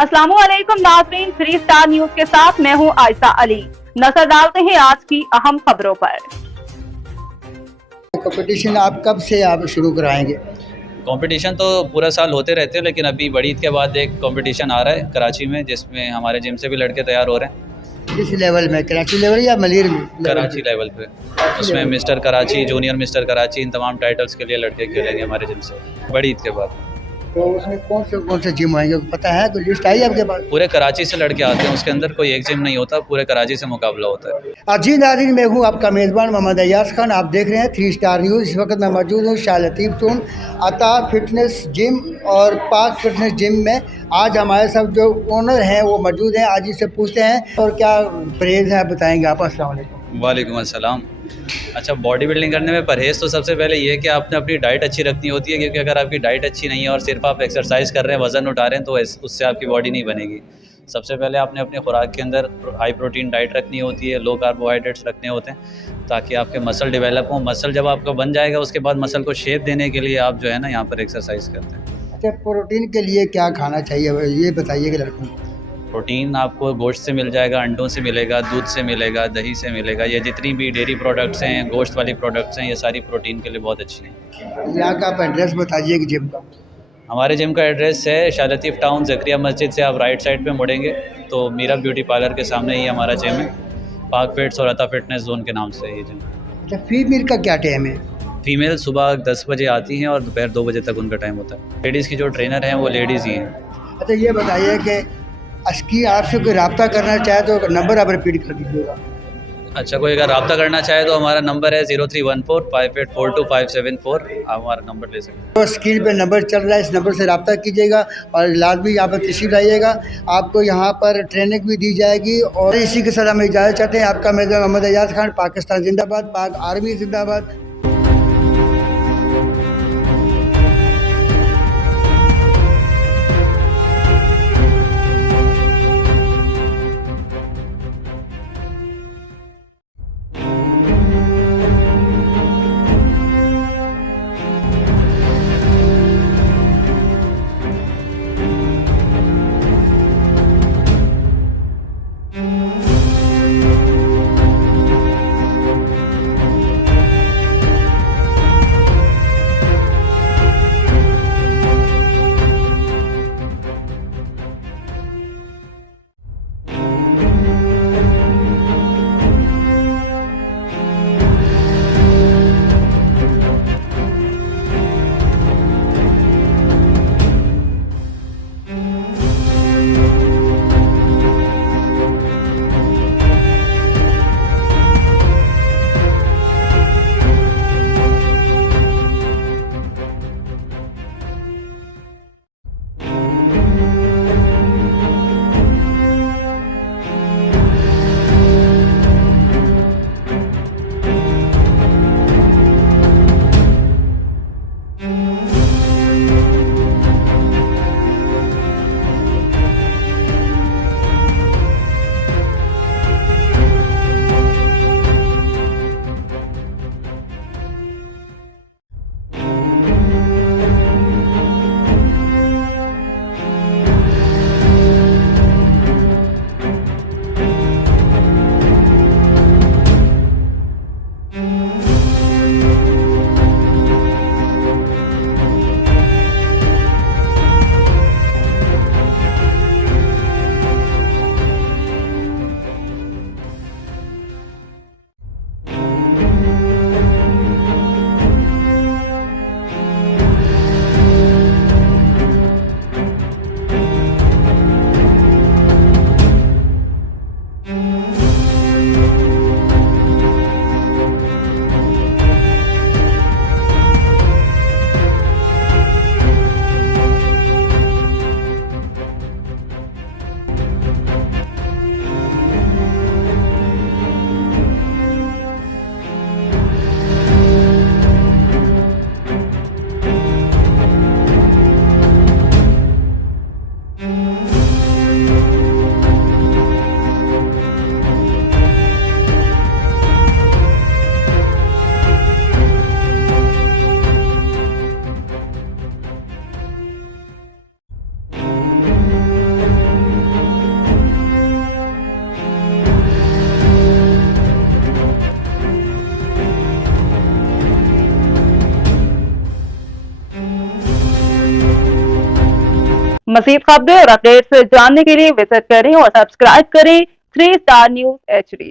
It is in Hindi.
अस्सलामुअलैकुम नाज़रीन, 3 स्टार न्यूज के साथ मैं हूं आयशा अली। नजर डालते हैं आज की अहम खबरों पर। कंपटीशन आप कब से आप शुरू कराएंगे? कंपटीशन तो पूरा साल होते रहते हैं, लेकिन अभी बड़ी ईद के बाद एक कंपटीशन आ रहा है कराची में, जिसमें हमारे जिम से भी लड़के तैयार हो रहे हैं। किस लेवल में, कराची लेवल या मलीर में? कराची लेवल पे। उसमें mister Karachi, junior mister Karachi, इन तमाम टाइटल्स के लिए लड़के खेलेंगे हमारे जिम से बड़ी ईद के बाद। तो उसमें कौन से जिम आएंगे पता है? कोई लिस्ट आई आपके पास? पूरे कराची से लड़के आते हैं, उसके अंदर कोई एक जिम नहीं होता, पूरे कराची से मुकाबला होता है। जी नाज़रीन, मैं हूँ आपका मेज़बान मोहम्मद अय्याज खान। आप देख रहे हैं 3 स्टार न्यूज़। इस वक्त मैं मौजूद हूँ शाह लतीफ़ टून अता फिटनेस जिम और पाक फिटनेस जिम में। आज हमारे साथ जो ओनर हैं वो मौजूद हैं। आज इससे पूछते हैं और क्या परहेज़ है बताएंगे आप। अस्सलाम वालेकुम। वालेकुम अस्सलाम। अच्छा, बॉडी बिल्डिंग करने में परहेज़ तो सबसे पहले ये है कि आपने अपनी डाइट अच्छी रखनी होती है, क्योंकि अगर आपकी डाइट अच्छी नहीं है और सिर्फ आप एक्सरसाइज कर रहे हैं, वज़न उठा रहे हैं, तो उससे आपकी बॉडी नहीं बनेगी। सबसे पहले आपने अपनी खुराक के अंदर हाई प्रोटीन डाइट रखनी होती है, लो कार्बोहाइड्रेट्स रखने होते हैं, ताकि आपके मसल डेवलप हों। मसल जब आपका बन जाएगा, उसके बाद मसल को शेप देने के लिए आप जो है ना यहाँ पर एक्सरसाइज करते हैं। अच्छा, प्रोटीन के लिए क्या खाना चाहिए ये बताइएगा लड़कों को। प्रोटीन आपको गोश्त से मिल जाएगा, अंडों से मिलेगा, दूध से मिलेगा, दही से मिलेगा। ये जितनी भी डेयरी प्रोडक्ट्स हैं, गोश्त वाली प्रोडक्ट्स हैं, ये सारी प्रोटीन के लिए बहुत अच्छी हैं। यहाँ का आप एड्रेस बताइए कि जिम का। हमारे जिम का एड्रेस है शाह लतीफ़ टाउन, ज़करिया मस्जिद से आप राइट साइड पे मुड़ेंगे तो मीरा ब्यूटी पार्लर के सामने ही हमारा जिम है। पाक फिट्स और अता फिटनेस जोन के नाम से है ये जिम। अच्छा, फीमेल का क्या टाइम है? फीमेल सुबह 10 बजे आती हैं और दोपहर 2 बजे तक उनका टाइम होता है। लेडीज़ की जो ट्रेनर हैं वो लेडीज़ ही हैं। अच्छा, ये बताइए कि असकी आपसे कोई रब्ता करना चाहे तो नंबर आप रिपीट कर दीजिएगा। अच्छा, कोई अगर रब्ता करना चाहे तो हमारा नंबर है 03145842 आप हमारा नंबर ले सकते हैं। तो स्क्रीन पे नंबर चल रहा है, इस नंबर से रब्ता कीजिएगा और लाजमी यहाँ पर तशरीफ लाइएगा। आपको यहाँ पर ट्रेनिंग भी दी जाएगी। और इसी के साथ हम इजाज़त चाहते हैं। आपका मेज़बान मोहम्मद अय्याज खान। पाकिस्तान जिंदाबाद, पाक आर्मी जिंदाबाद। मज़ीद खबरें और अपडेट्स जानने के लिए विजिट करें और सब्सक्राइब करें 3 स्टार न्यूज़ HD।